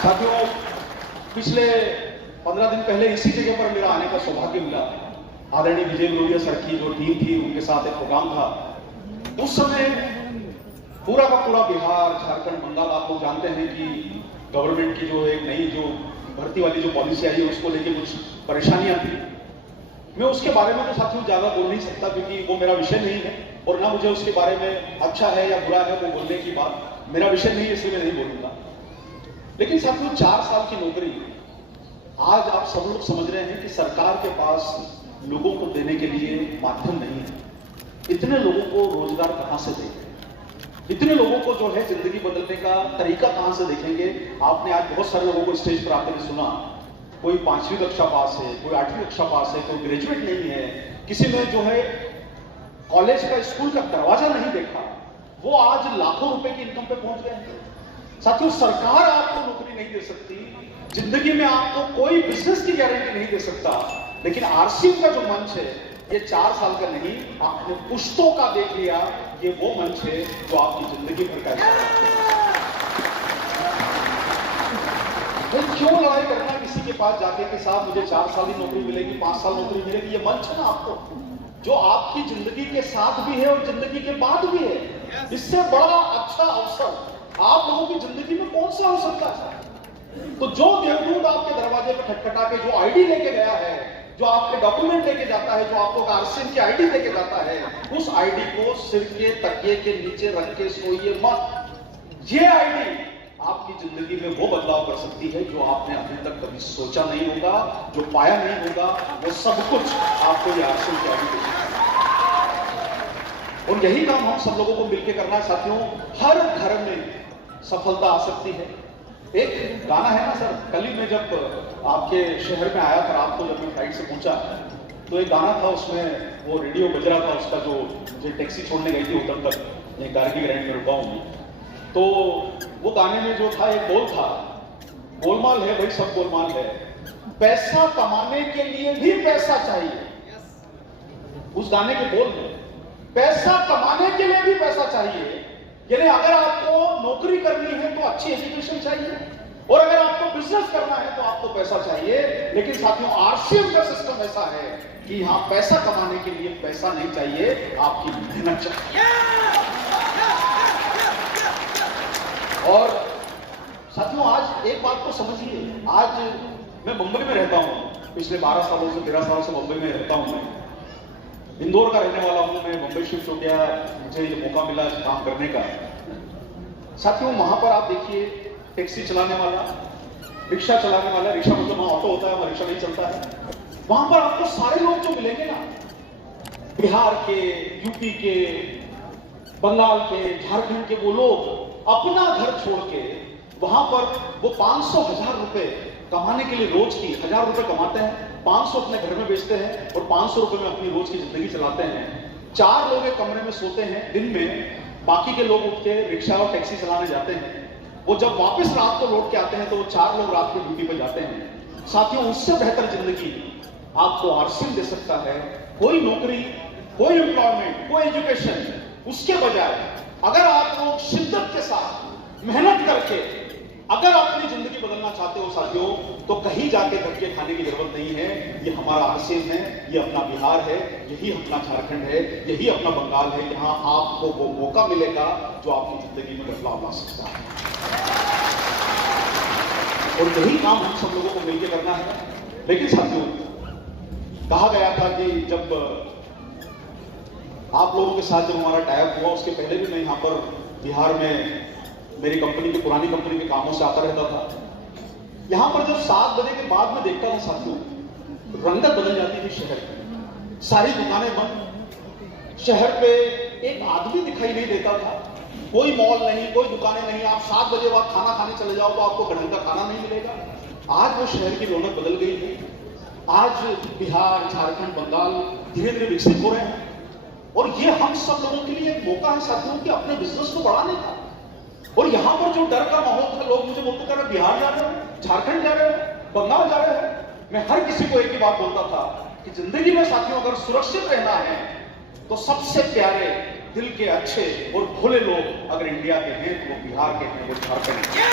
साथियों, पिछले 15 दिन पहले इसी जगह पर मेरा आने का सौभाग्य मिला। आदरणीय विजय लोरिया सर की जो टीम थी, उनके साथ एक प्रोग्राम था। उस समय पूरा का पूरा बिहार, झारखंड, बंगाल, आप लोग जानते हैं कि गवर्नमेंट की जो एक नई जो भर्ती वाली जो पॉलिसी आई है, उसको लेके कुछ परेशानियां थी। मैं उसके बारे में तो साथियों ज्यादा बोल नहीं सकता, क्योंकि वो मेरा विषय नहीं है और ना मुझे उसके बारे में अच्छा है या बुरा है वो बोलने की बात मेरा विषय नहीं है, इसलिए मैं नहीं बोलूंगा। लेकिन साथियों, 4 साल की नौकरी, आज आप सब लोग समझ रहे हैं कि सरकार के पास लोगों को देने के लिए माध्यम नहीं है। इतने लोगों को रोजगार कहां से देंगे? इतने लोगों को जो है जिंदगी बदलने का तरीका कहां से देखेंगे? आपने आज बहुत सारे लोगों को स्टेज पर आते हुए सुना। कोई 5वीं कक्षा पास है, कोई 8वीं कक्षा पास है, कोई ग्रेजुएट नहीं है, किसी ने जो है कॉलेज का, स्कूल का दरवाजा नहीं देखा, वो आज लाखों रुपए की इनकम पे पहुंच गए हैं। साथियों, सरकार आपको नौकरी नहीं दे सकती, जिंदगी में आपको कोई बिजनेस की गारंटी नहीं दे सकता, लेकिन आरसीएम का जो मंच है, ये 4 साल का नहीं, आपने पुश्तों का देख लिया, ये वो मंच है जो आपकी जिंदगी भर का क्यों लड़ाई करना किसी के पास जाके कि साहब मुझे 4 साल की नौकरी मिलेगी, 5 साल नौकरी मिलेगी? ये मंच है ना आपको, जो आपकी जिंदगी के साथ भी है और जिंदगी के बाद भी है। इससे बड़ा अच्छा अवसर आप लोगों की जिंदगी में कौन सा हो सकता है? तो जो देवदूत आपके दरवाजे पर खटखटा के जो आईडी लेके गया है, जो आपके डॉक्यूमेंट लेके जाता है, जो आपको आरसीएम की आईडी लेके जाता है, उस आईडी को सिर के तकिए के नीचे रख के सोइए मत। ये आईडी आपकी जिंदगी में वो बदलाव कर सकती है जो आपने अभी तक कभी सोचा नहीं होगा, जो पाया नहीं होगा, वो सब कुछ आपको ये आरसीएम की आईडी दे सकती है। और यही काम हम सब लोगों को मिलकर करना है साथियों। हर घर में सफलता आ सकती है। एक गाना है ना सर, कल ही मैं जब आपके शहर में आया था, रात को जब मैं फ्लाइट से पहुंचा, तो एक गाना था, उसमें वो रेडियो बज रहा था उसका, जो मुझे टैक्सी छोड़ने गई थी होटल तक, मैं कारगिल ग्रैंड में रुका हूं। तो वो गाने में जो था, एक बोल था, गोलमाल है भाई, सब गोलमाल है, पैसा कमाने के लिए भी पैसा चाहिए। उस गाने के बोल में पैसा कमाने के लिए भी पैसा चाहिए, यानी अगर आपको नौकरी करनी है तो अच्छी एजुकेशन चाहिए, और अगर आपको बिजनेस करना है तो आपको पैसा चाहिए। लेकिन साथियों, आरसीएम का सिस्टम ऐसा है कि यहां पैसा कमाने के लिए पैसा नहीं चाहिए, आपकी मेहनत चाहिए। और साथियों, आज एक बात को समझिए, आज मैं मुंबई में रहता हूं, पिछले 12 सालों से 13 सालों से मुंबई में रहता हूं। मैं इंदौर का रहने वाला हूं, मैं मुंबई शिफ्ट हो गया, मुझे ये मौका मिला काम करने का। साथियों, वहां पर आप देखिए, टैक्सी चलाने वाला, रिक्शा चलाने वाला, रिक्शा मतलब वहां ऑटो होता है, वहां रिक्शा नहीं चलता है, वहां पर आपको सारे लोग जो मिलेंगे ना, बिहार के, यूपी के, बंगाल के, झारखंड के, वो लोग अपना घर छोड़ के वहां पर वो 500-1000 रुपए कमाने के लिए, रोज की 1000 रुपए कमाते हैं, 500 अपने घर में बेचते हैं और 500 रुपए में अपनी रोज की जिंदगी चलाते हैं। 4 लोग एक कमरे में सोते हैं दिन में, बाकी के लोग उठ के रिक्शा और टैक्सी चलाने जाते हैं। वो जब वापस रात को लौट के आते हैं तो वो 4 लोग रात की ड्यूटी पर जाते हैं। साथियों, उससे बेहतर जिंदगी आपको आरसीएम दे सकता है। कोई नौकरी, कोई एम्प्लॉयमेंट, कोई एजुकेशन, उसके बजाय अगर आप लोग शिद्दत के साथ मेहनत करके अगर अपनी जिंदगी बदलना चाहते हो साथियों, तो कहीं जाके धक्के खाने की जरूरत नहीं है। ये हमारा आरसीएम है, ये अपना बिहार है, यही अपना झारखंड है, यही अपना बंगाल है। यहाँ आपको वो मौका मिलेगा जो आपकी जिंदगी में बदलाव ला सकता है, और यही काम हम सब लोगों को मिलकर करना है। लेकिन साथियों, कहा गया था कि जब आप लोगों के साथ जब हमारा टाइप हुआ, उसके पहले भी मैं यहाँ पर बिहार में मेरी कंपनी की, पुरानी कंपनी के कामों से आता रहता था। यहां पर जब 7 बजे के बाद में देखता था साथियों, रंगत बदल जाती थी शहर की, सारी दुकानें बंद, शहर पे एक आदमी दिखाई नहीं देता था, कोई मॉल नहीं, कोई दुकानें नहीं। आप 7 बजे बाद खाना खाने चले जाओ तो आपको ढंग का खाना नहीं मिलेगा। आज वो शहर की रौनक बदल गई है। आज बिहार, झारखंड, बंगाल धीरे धीरे विकसित हो रहे हैं, और ये हम सब लोगों के लिए एक मौका है साथियों कि अपने बिजनेस को बढ़ाने का। और यहां पर जो डर का माहौल था, लोग मुझे बोलते थे बिहार जा रहे हो, झारखंड जा रहे हो, बंगाल जा रहे हो, मैं हर किसी को एक ही बात बोलता था कि जिंदगी में साथियों अगर सुरक्षित रहना है तो सबसे प्यारे, दिल के अच्छे और भोले लोग अगर इंडिया के हैं तो वो बिहार के हैं, वो झारखंड के हैं।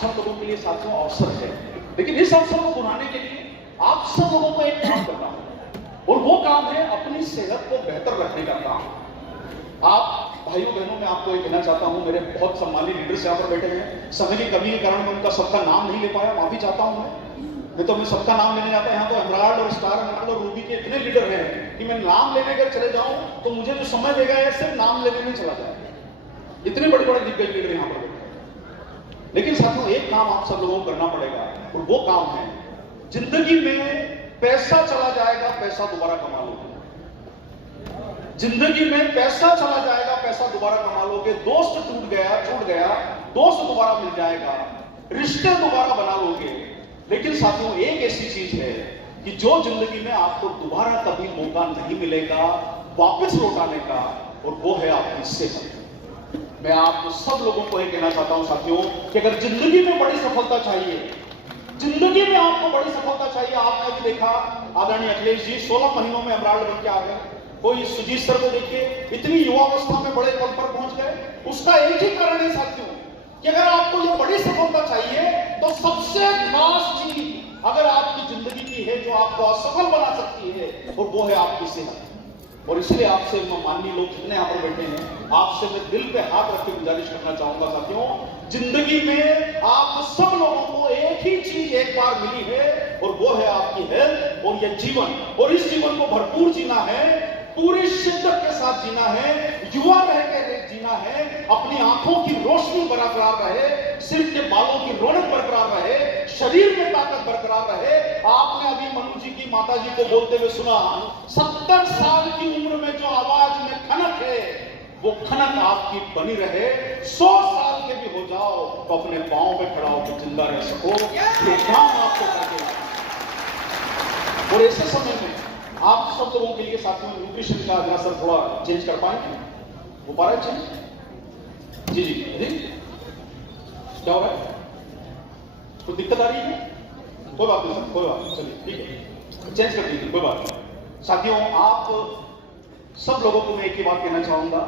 सब लोगों के लिए साथियों अवसर है, लेकिन इस अवसर को बुलाने के लिए आप सब लोगों को एक काम करना होगा, और वो काम है अपनी सेहत को बेहतर रखने का काम। आप भाइयों बहनों, मैं आपको ये कहना चाहता हूं, मेरे बहुत सम्मानित लीडर्स यहाँ पर बैठे हैं, समय की कमी के कारण मैं उनका सबका नाम नहीं ले पाया, माफी चाहता हूं मैं तो मैं सबका नाम लेने जाता। यहाँ तो हेमराल्ड और स्टार हेमराल्ड और रूबी के इतने लीडर हैं कि मैं नाम लेने अगर चले जाऊं तो मुझे जो समय देगा है सिर्फ नाम लेने में चला जाएगा। इतने बड़े बड़े दिग्गज लीडर यहाँ पर बैठे हैं। लेकिन साथियों एक काम आप सब लोगों को करना पड़ेगा, और वो काम है, जिंदगी में पैसा चला जाएगा, पैसा दोबारा कमा लोगे। जिंदगी में पैसा चला जाएगा, पैसा दोबारा कमा लोगे। दोस्त छूट गया, दोस्त दोबारा मिल जाएगा, रिश्ते दोबारा बना लोगे। लेकिन साथियों एक ऐसी चीज है कि जो जिंदगी में आपको दोबारा कभी मौका नहीं मिलेगा वापस लौटाने का, और वो है आपकी सेहत। मैं आप सब लोगों को यह कहना चाहता हूं साथियों कि अगर जिंदगी में बड़ी सफलता चाहिए, जिंदगी में आपको बड़ी सफलता चाहिए, आपने भी देखा आदरणीय अखिलेश जी 16 महीनों में हेमराल्ड बन के आ गए। कोई सुजीत सर को देखिए, इतनी युवावस्था में बड़े पद पर पहुंच गए। उसका एक ही कारण है साथियों कि अगर आपको ये बड़ी सफलता चाहिए तो सबसे खास चीज अगर आपकी जिंदगी की है जो आपको असफल बना सकती है, और वो है आपकी सेहत। और इसलिए आपसे माननीय लोग जितने यहाँ पर बैठे हैं, आपसे मैं दिल पे हाथ रख के गुजारिश करना चाहूंगा साथियों, जिंदगी में आप सब लोगों को एक ही चीज एक बार मिली है, और वो है आपकी हेल्थ और ये जीवन। और इस जीवन को भरपूर जीना है, पूरी शिद्दत के साथ जीना है, युवा रह के जीना है, अपनी आंखों की रोशनी बरकरार रहे, सिर के बालों की रौनक बरकरार रहे, शरीर में ताकत बरकरार रहे। आपने अभी मनु जी की माता जी को बोलते हुए सुना, 70 साल की उम्र में जो आवाज में खनक है, वो खनक आपकी बनी रहे। 100 साल के भी हो जाओ तो अपने पांव पे खड़ा होकर जिंदा रह सको, ये काम आपको करके। और ऐसे समय में आप सब लोगों के लिए साथियों न्यूट्रिशन का असर थोड़ा चेंज कर पाएंगे, हो पा रहा है चेंज? जी जी जी, क्या हो रहा है? कोई दिक्कत आ रही है? कोई बात नहीं सर, कोई बात नहीं, चलिए ठीक है, चेंज कर दीजिए, कोई बात नहीं। साथियों आप सब लोगों को मैं एक ही बात कहना चाहूंगा,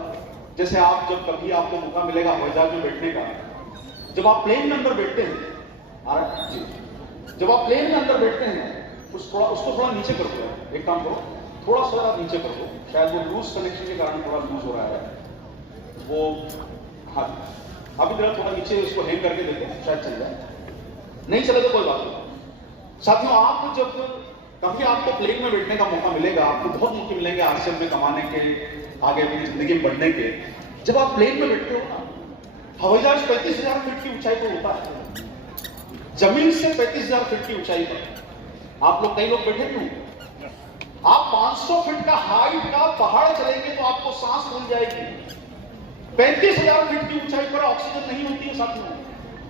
जैसे आप जब कभी आपको मौका मिलेगा हवाई जहाज में बैठने का, जब आप प्लेन में अंदर बैठते हैं, आ रहा है जी, जब आप प्लेन में अंदर बैठते हैं उसको थोड़ा नीचे कर दो, एक काम करो, थोड़ा सा नीचे कर दो, शायद वो लूज कनेक्शन के कारण थोड़ा लूज हो रहा है वो। हाँ अभी जरा थोड़ा नीचे उसको हैंग करके देते हैं, शायद चल जाए, नहीं चले तो कोई बात नहीं। साथियों आप जब कभी आपको प्लेन में बैठने का मौका मिलेगा, आपको बहुत मौके मिलेंगे आरसीएम में कमाने के, आगे अपनी जिंदगी में बढ़ने के। जब आप प्लेन में बैठते हो ना, हवाई जहाज 35,000 फीट की ऊंचाई पर होता है, जमीन से 35,000 फीट की ऊंचाई पर आप लोग, कई लोग बैठे क्यों? आप 500 फीट का हाइट का पहाड़ चलेंगे तो आपको सांस फूल जाएगी। 35,000 फीट की ऊंचाई पर ऑक्सीजन नहीं होती है साथियों।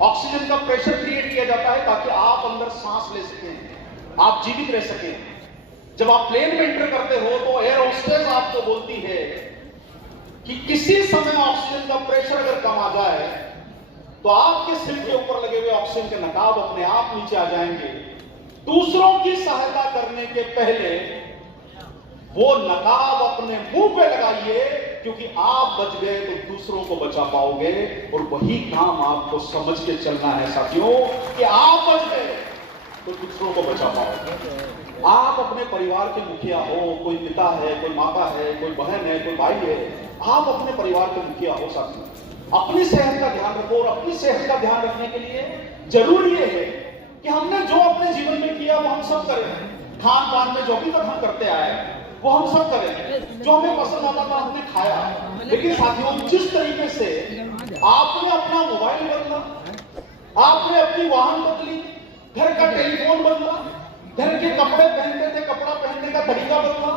ऑक्सीजन का प्रेशर क्रिएट किया जाता है ताकि आप अंदर सांस ले सकें, आप जीवित रह सकें। जब आप प्लेन में एंटर करते हो तो एयर होस्टेस आपको बोलती है कि किसी समय ऑक्सीजन का प्रेशर अगर कम आ जाए तो आपके सिर के ऊपर लगे हुए ऑक्सीजन के नकाब अपने आप नीचे आ जाएंगे। दूसरों की सहायता करने के पहले वो नकाब अपने मुंह पे लगाइए, क्योंकि आप बच गए तो दूसरों को बचा पाओगे। और वही काम आपको समझ के चलना है साथियों कि आप बच गए तो दूसरों को बचा पाओगे। आप अपने परिवार के मुखिया हो, कोई पिता है, कोई माता है, कोई बहन है, कोई भाई है, आप अपने परिवार के मुखिया हो साथियों। अपनी सेहत का ध्यान रखो, और अपनी सेहत का ध्यान रखने के लिए जरूरी है कि हमने जो अपने जीवन में किया वो हम सब करें। खान पान में जो भी तक हम करते आए वो हम सब करें, जो हमें पसंद आता था हमने खाया। लेकिन साथियों जिस तरीके से आपने अपना मोबाइल बदला, आपने अपनी वाहन बदली, घर का टेलीफोन बदला, घर के कपड़े पहनते थे कपड़ा पहनने का तरीका बदला,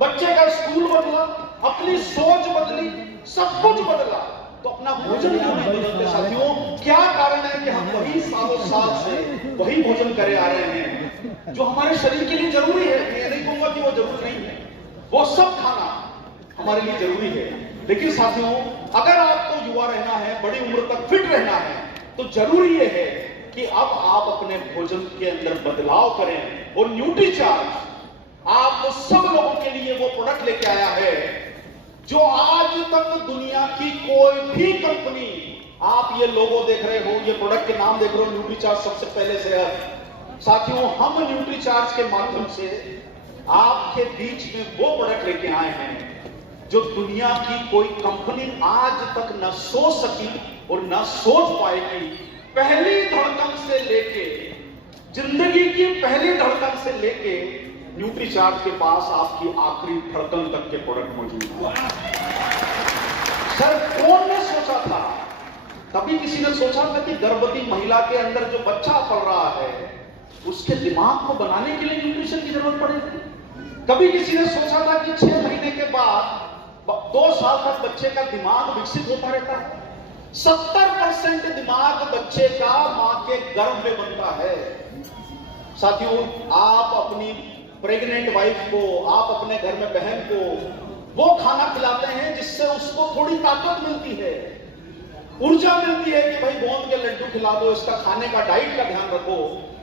बच्चे का स्कूल बदला, अपनी सोच बदली, सब कुछ बदला, तो अपना भोजन क्यों नहीं बदलते साथियों? क्या कारण है कि हम वही सालों साल से वही भोजन करे आ रहे हैं जो हमारे शरीर के लिए जरूरी है। मैं नहीं कहूंगा कि वो जरूरी नहीं है, वो सब खाना हमारे लिए जरूरी है। लेकिन साथियों अगर आपको युवा रहना है, बड़ी उम्र तक फिट रहना है, तो जरूरी ये है कि अब आप अपने भोजन के अंदर बदलाव करें। और न्यूट्रीचार्ज आप सब लोगों के लिए वो प्रोडक्ट लेके आया है जो आज तक दुनिया की कोई भी कंपनी आप ये लोगो देख रहे हो, ये प्रोडक्ट के नाम देख रहे हो, न्यूट्रीचार्ज सबसे पहले से है। साथियों, हम न्यूट्रीचार्ज के माध्यम से आपके बीच में वो प्रोडक्ट लेके आए हैं जो दुनिया की कोई कंपनी आज तक न सोच सकी और न सोच पाएगी। पहली धड़कन से लेके, जिंदगी की पहली धड़कन से लेके न्यूट्रीचार्ज के पास आपकी आखिरी धड़कन तक के प्रोडक्ट मौजूद है। सर, कौन ने सोचा था? कभी किसी ने सोचा था कि गर्भवती महिला के अंदर जो बच्चा पल रहा है उसके दिमाग को बनाने के लिए न्यूट्रिशन की जरूरत पड़ेगी? कभी किसी ने सोचा था कि 6 महीने के बाद 2 साल तक बच्चे का दिमाग विकसित होता रहता है? 70% दिमाग बच्चे का मां के गर्भ में बनता है। साथियों, आप अपनी प्रेग्नेंट वाइफ को, आप अपने घर में बहन को वो खाना खिलाते हैं जिससे उसको थोड़ी ताकत मिलती है, ऊर्जा मिलती है कि भाई गोंद के लड्डू खिला दो, इसका खाने का, डाइट का ध्यान रखो।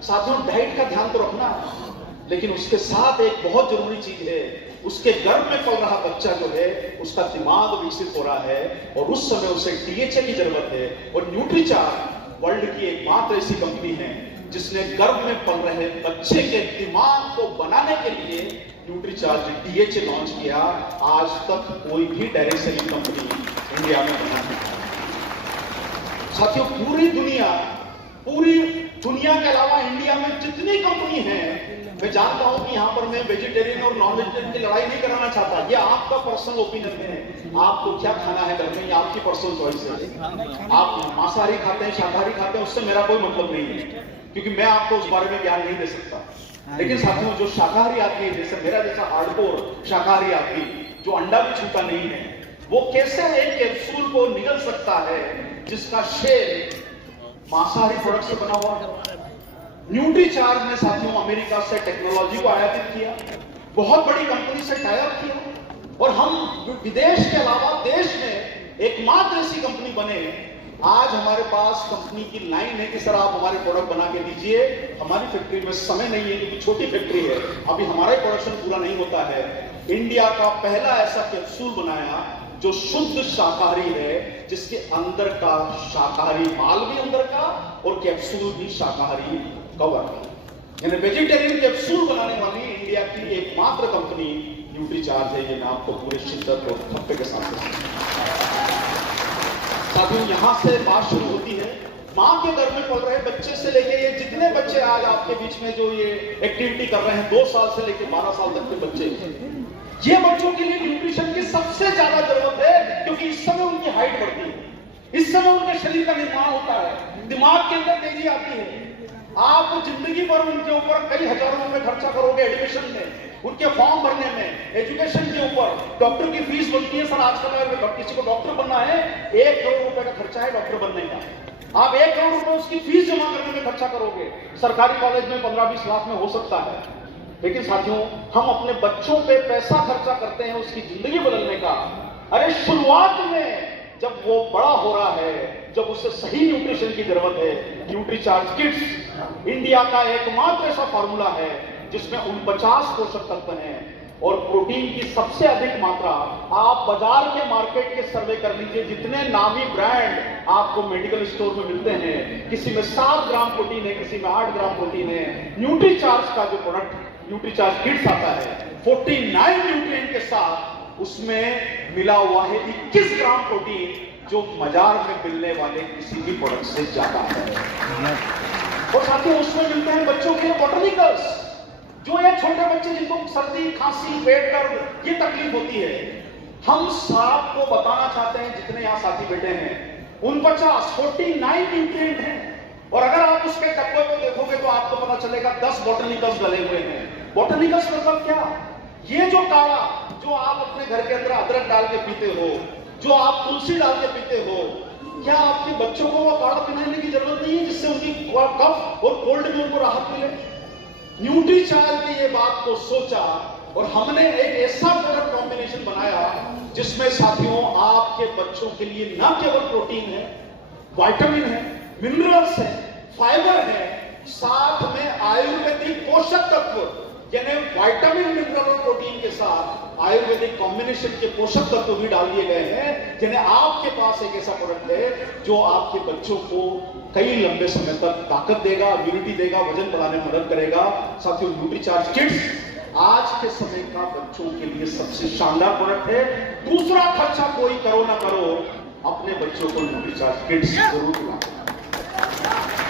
साथियों, डाइट का ध्यान तो रखना है, लेकिन उसके साथ एक बहुत जरूरी चीज है, उसके गर्भ में पल रहा बच्चा जो है उसका दिमाग विकसित हो रहा है और उस समय उसे डीएचए की जरूरत है। और न्यूट्रीचार्ज वर्ल्ड की एकमात्र ऐसी कंपनी है जिसने गर्भ में पल रहे बच्चे के दिमाग को बनाने के लिए न्यूट्रीचार्ज डीएचए लॉन्च किया। आज तक कोई भी डायरेक्ट सेलिंग कंपनी इंडिया में बना नहीं। साथियों, पूरी दुनिया के अलावा इंडिया में जितनी कंपनी है, मैं जानता हूं कि यहां पर मैं वेजिटेरियन और नॉन वेजिटेरियन की लड़ाई नहीं कराना चाहता, ये आपका पर्सनल ओपिनियन है, आपको क्या खाना है घर में, ये आपकी पर्सनल चॉइस है। आप मांसाहारी खाते हैं, शाकाहारी खाते हैं, उससे मेरा कोई मतलब नहीं है, क्योंकि मैं आपको उस बारे में ज्ञान नहीं दे सकता। लेकिन साथियों, जो शाकाहारी आदमी है, जैसे मेरा जैसा हार्डकोर शाकाहारी आदमी जो अंडा भी छूता नहीं है, वो कैसे एक कैप्सूल को निगल सकता है जिसका शेल मांसाहारी प्रोडक्ट से बना हुआ है? न्यूट्रीचार्ज ने साथियों अमेरिका से टेक्नोलॉजी को आयातित किया, बहुत बड़ी कंपनी से टाई अप किया, और हम विदेश के अलावा देश में एकमात्र ऐसी कंपनी बने। आज हमारे पास कंपनी की लाइन है कि सर आप हमारे प्रोडक्ट बना के दीजिए। हमारी फैक्ट्री में समय नहीं है क्योंकि छोटी फैक्ट्री है, अभी हमारा प्रोडक्शन पूरा नहीं होता है। इंडिया का पहला ऐसा कैप्सूल बनाया जो शुद्ध शाकाहारी है, जिसके अंदर का शाकाहारी माल भी अंदर का और कैप्सूल भी शाकाहारी कवर है। यानी वेजिटेरियन कैप्सूल बनाने वाली इंडिया की एकमात्र कंपनी न्यूट्रीचार्ज है। ये मैं आपको पूरे शिद्दत और ठप्पे के साथ साथियों, यहां से बात शुरू होती है मां के घर में पल रहे बच्चे से लेके ये जितने बच्चे आज आपके बीच में जो ये एक्टिविटी कर रहे हैं, 2 साल से लेकर 12 साल तक के बच्चे, ये बच्चों के लिए न्यूट्रिशन की सबसे ज्यादा जरूरत है, क्योंकि इस समय उनकी हाइट बढ़ती है, इस समय उनके शरीर का निर्माण होता है, दिमाग के अंदर तेजी आती है। आप जिंदगी भर उनके ऊपर कई हजारों रुपए खर्चा करोगे, एडमिशन में, उनके फॉर्म भरने में, एजुकेशन के ऊपर। डॉक्टर की फीस बनती है सर, आजकल अगर किसी को डॉक्टर बनना है 1 करोड़ रुपए का खर्चा है डॉक्टर बनने का। आप 1 करोड़ रुपए उसकी फीस जमा करने में खर्चा करोगे। सरकारी कॉलेज में 15-20 लाख में हो सकता है। लेकिन साथियों, हम अपने बच्चों पे पैसा खर्चा करते हैं उसकी जिंदगी बदलने का। अरे शुरुआत में जब वो बड़ा हो रहा है, जब उसे सही न्यूट्रिशन की जरूरत है, न्यूट्रीचार्ज किड्स इंडिया का एकमात्र ऐसा फार्मूला है जिसमें 49 पोषक तत्व हैं और प्रोटीन की सबसे अधिक मात्रा। आप बाजार के मार्केट के सर्वे कर लीजिए, जितने नामी ब्रांड आपको मेडिकल स्टोर में मिलते हैं, किसी में 7 ग्राम प्रोटीन है, किसी में 8 ग्राम प्रोटीन है। न्यूट्रीचार्ज का जो प्रोडक्ट न्यूट्रीचार्ज किड्स आता है 49 न्यूट्रिएंट के साथ, उसमें मिला हुआ है 21 ग्राम प्रोटीन, जो बाजार में मिलने वाले किसी भी प्रोडक्ट से ज्यादा है। और साथियों, उसमें मिलते हैं बच्चों के बॉटनिकल्स, जो ये छोटे बच्चे जिनको सर्दी, खांसी, पेट दर्द ये तकलीफ होती है। हम सबको बताना चाहते हैं, जितने यहाँ साथी बैठे हैं, 49 न्यूट्रिएंट हैं। और अगर आप उसके डब्बे को देखोगे तो आपको पता चलेगा 10 बॉटनिकल्स डले हुए हैं। बॉटनिकल्स मतलब क्या? ये जो काढ़ा जो आप अपने घर के अंदर अदरक डाल के पीते हो, जो आप तुलसी डाल के पीते हो, क्या आपके बच्चों को वो काढ़ा पिलाने की जरूरत नहीं है जिससे उनकी कफ और कोल्ड में उनको राहत मिले? न्यूट्रीचार्ज ने ये बात को सोचा और हमने एक ऐसा प्रोडक्ट कॉम्बिनेशन बनाया जिसमें साथियों आपके बच्चों के लिए न केवल प्रोटीन है, विटामिन है, मिनरल्स है, फाइबर है, साथ में आयुर्वेदिक पोषक तत्व यानी विटामिन, मिनरल और प्रोटीन के साथ आयुर्वेदिक कॉम्बिनेशन के पोषक तत्व भी डाल दिए गए हैं, जिन्हें आपके पास एक ऐसा प्रोडक्ट है जो आपके बच्चों को कई लंबे समय तक ताकत देगा, इम्यूनिटी देगा, वजन बढ़ाने में मदद करेगा। साथियों, न्यूट्रीचार्ज किड्स आज के समय का बच्चों के लिए सबसे शानदार प्रोडक्ट है। दूसरा खर्चा कोई करो ना करो, अपने बच्चों को न्यूट्रीचार्ज किड्स जरूर दिलाएं।